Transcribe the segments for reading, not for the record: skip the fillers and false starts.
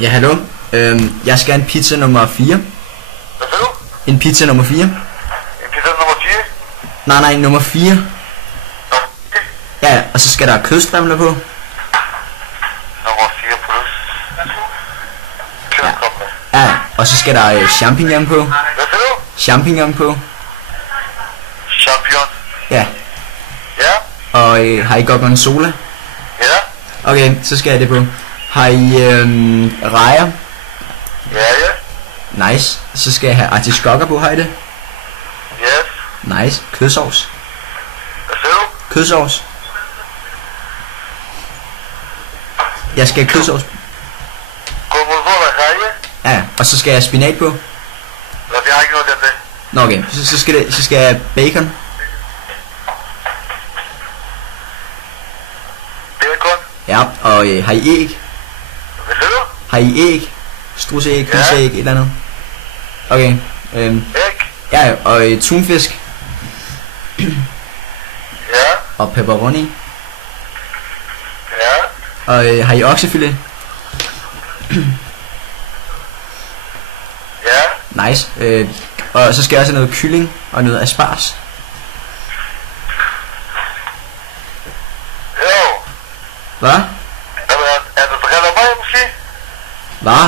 Ja, hallo. Jeg skal have en pizza nummer 4. Hvad siger du? En pizza nummer 4. En pizza nummer 4? Nej, nummer 4. Nå, Ja, og så skal der kødstrimler på. nummer 4 plus. Kødstrimler. Ja, og så skal der champignon på. Hvad siger du? Champignon på. Champion. Ja, Ja? og har I gorgonzola? Ja? Okay, så skal jeg det på. Har I rejer? Ja, ja. Nice. Så skal jeg have artiskokker på, har I det? Yes. Nice. Kødsovs. Hvad siger du? Kødsovs. Jeg skal have kødsovs. Gorgonzola, har I? Ja, og så skal jeg have spinat på. Nå, vi har ikke noget af det. Nå okay, så skal jeg have bacon. Bacon. Ja, og har I æg? Hvad siger du? Har I æg? Strusæg, hønseæg, et eller andet? Okay, Æg. ja, og tunfisk. Ja. Og pepperoni. Ja. Og har I oksefilet? Ja. Nice. Og så skal jeg også have noget kylling og noget asparges. Jo. Hvad? Er det driller mig måske? Hvad? Er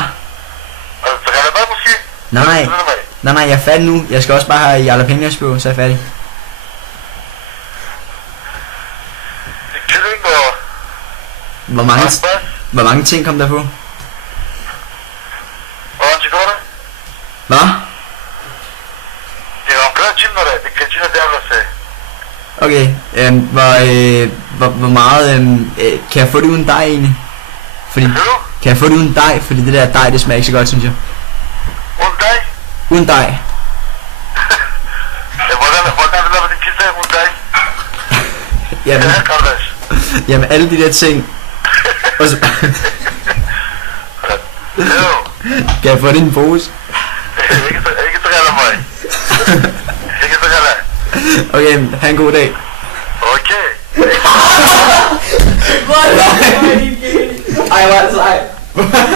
det driller mig måske? Nej, Driller mig. nej, jeg er færdig nu. Jeg skal også bare have jalapenos på, så er jeg færdig. Det er kylling og... Hvor mange ting kom der på? Hvordan går det? Hvad? Det er omkring timmer, det kan timmer der, hvad sagde. Okay, hvor meget kan jeg få det uden dej egentlig? Fordi, kan jeg få det uden dej? Fordi det der dej, det smager ikke så godt, synes jeg. Uden dig? Uden dej. Ja, hvordan vil du lave din pizza uden dig? Jamen, Ja, Carlos. jamen alle de der ting. Og så, Jo. kan jeg få det i en pose? Ikke driller mig. Ikke driller. Okay, have en god dag. Okay. Ej, hvor er det sej.